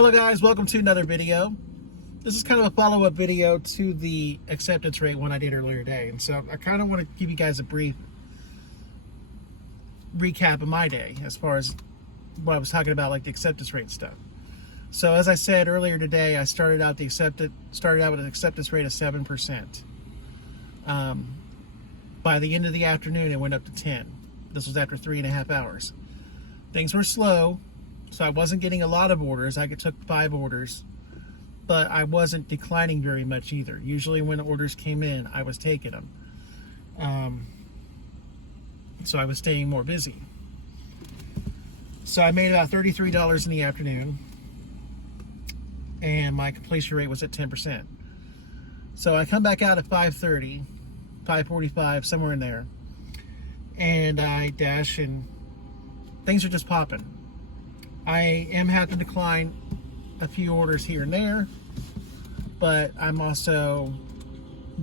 Hello guys, welcome to another video. This is kind of a follow-up video to the acceptance rate one I did earlier today. And so I kind of want to give you guys a brief recap of my day as far as what I was talking about, like the acceptance rate stuff. So as I said earlier today, I started out with an acceptance rate of 7%. By the end of the afternoon, it went up to 10. This was after 3.5 hours. Things were slow. So I wasn't getting a lot of orders. I took 5 orders, but I wasn't declining very much either. Usually when the orders came in, I was taking them. So I was staying more busy. So I made about $33 in the afternoon, and my completion rate was at 10%. So I come back out at 5:30, 5:45, somewhere in there, and I dash, and things are just popping. I am having to decline a few orders here and there, but I'm also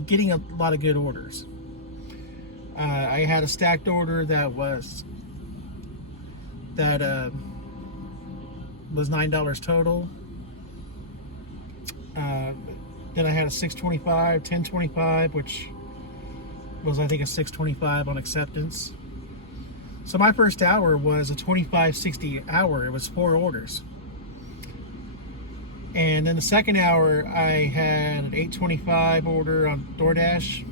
getting a lot of good orders. I had a stacked order that was $9 total. Then I had a $6.25, $10.25, which was I think a $6.25 on acceptance. So my first hour was a $25.60 hour. It was 4 orders. And then the second hour, I had an $8.25 order on DoorDash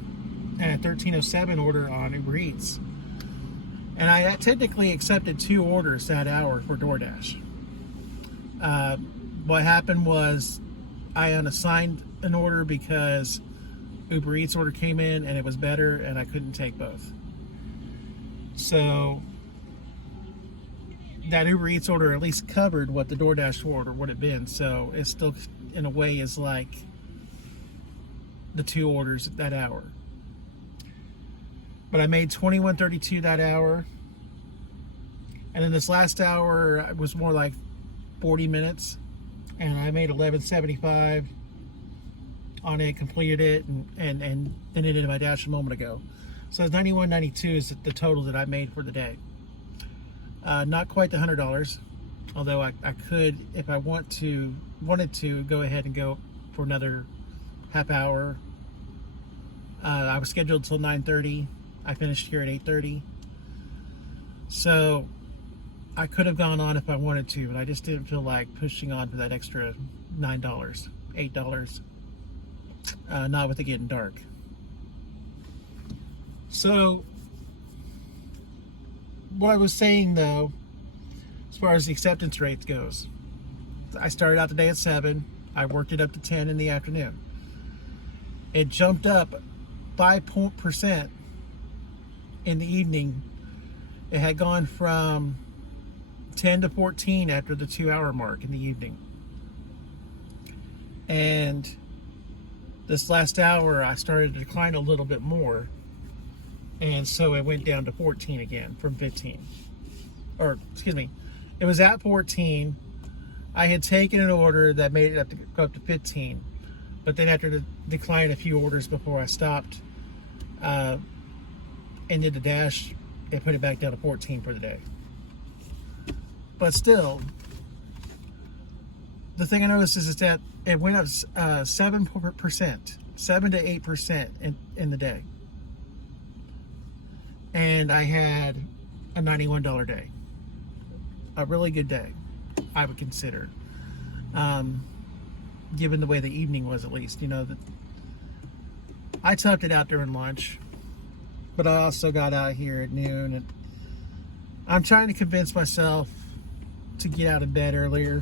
and a $13.07 order on Uber Eats. And I technically accepted 2 orders that hour for DoorDash. What happened was I unassigned an order because Uber Eats order came in and it was better, and I couldn't take both. So that Uber Eats order at least covered what the DoorDash order would have been. So it still, in a way, is like the 2 orders that hour. But I made $21.32 that hour. And then this last hour was more like 40 minutes. And I made $11.75 on it, completed it, and then it in my dash a moment ago. So $91.92 is the total that I made for the day. Not quite the $100, although I could, if I wanted to, go ahead and go for another half hour. I was scheduled till 9:30. I finished here at 8:30. So I could have gone on if I wanted to, but I just didn't feel like pushing on for that extra $9, $8. Not with it getting dark. So what I was saying, though, as far as the acceptance rate goes, I started out the day at 7. I worked it up to 10 in the afternoon. It jumped up 5% in the evening. It had gone from 10 to 14 after the 2-hour mark in the evening. And this last hour, I started to decline a little bit more. And so it went down to 14 again from 15. Or, excuse me, it was at 14. I had taken an order that made it go up to 15. But then after declining a few orders before I stopped and did the dash, it put it back down to 14 for the day. But still, the thing I noticed is that it went up 7%, 7 to 8% in the day. And I had a $91 day. A really good day, I would consider. Given the way the evening was, at least. You know, I toughed it out during lunch, but I also got out here at noon. And I'm trying to convince myself to get out of bed earlier.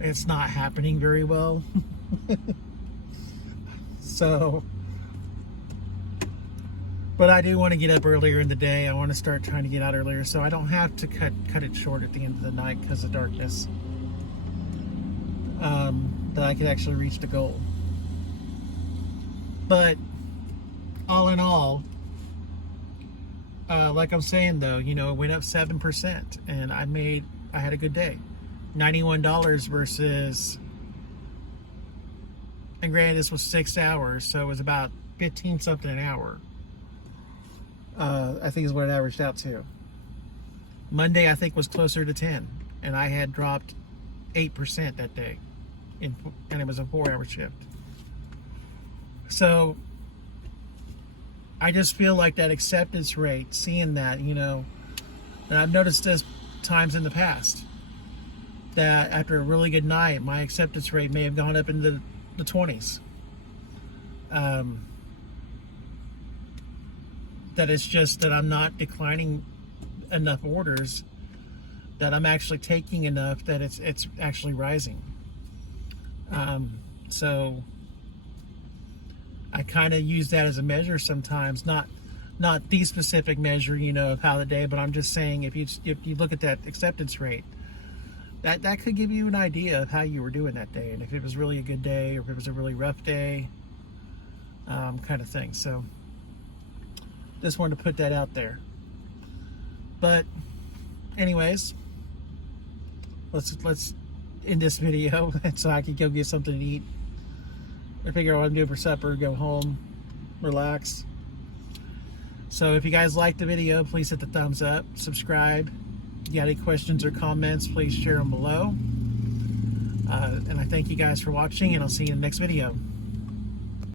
It's not happening very well. So... But I do want to get up earlier in the day. I want to start trying to get out earlier so I don't have to cut it short at the end of the night because of darkness. That I could actually reach the goal. But all in all, like I'm saying though, you know, it went up 7%, and I had a good day. $91 versus, and granted this was 6 hours, so it was about 15 something an hour. I think is what it averaged out to. Monday, I think, was closer to 10, and I had dropped 8% that day, and it was a 4-hour shift. So I just feel like that acceptance rate, seeing that, you know, and I've noticed this times in the past, that after a really good night, my acceptance rate may have gone up into the 20s. That it's just that I'm not declining enough orders, that I'm actually taking enough that it's actually rising. So I kind of use that as a measure sometimes, not the specific measure, you know, of how the day, but I'm just saying if you look at that acceptance rate, that could give you an idea of how you were doing that day, and if it was really a good day or if it was a really rough day, kind of thing. So just wanted to put that out there. But anyways, let's end this video so I can go get something to eat. I figure out what I'm doing for supper, go home, relax. So if you guys liked the video, please hit the thumbs up, subscribe. If you got any questions or comments, please share them below. And I thank you guys for watching, and I'll see you in the next video.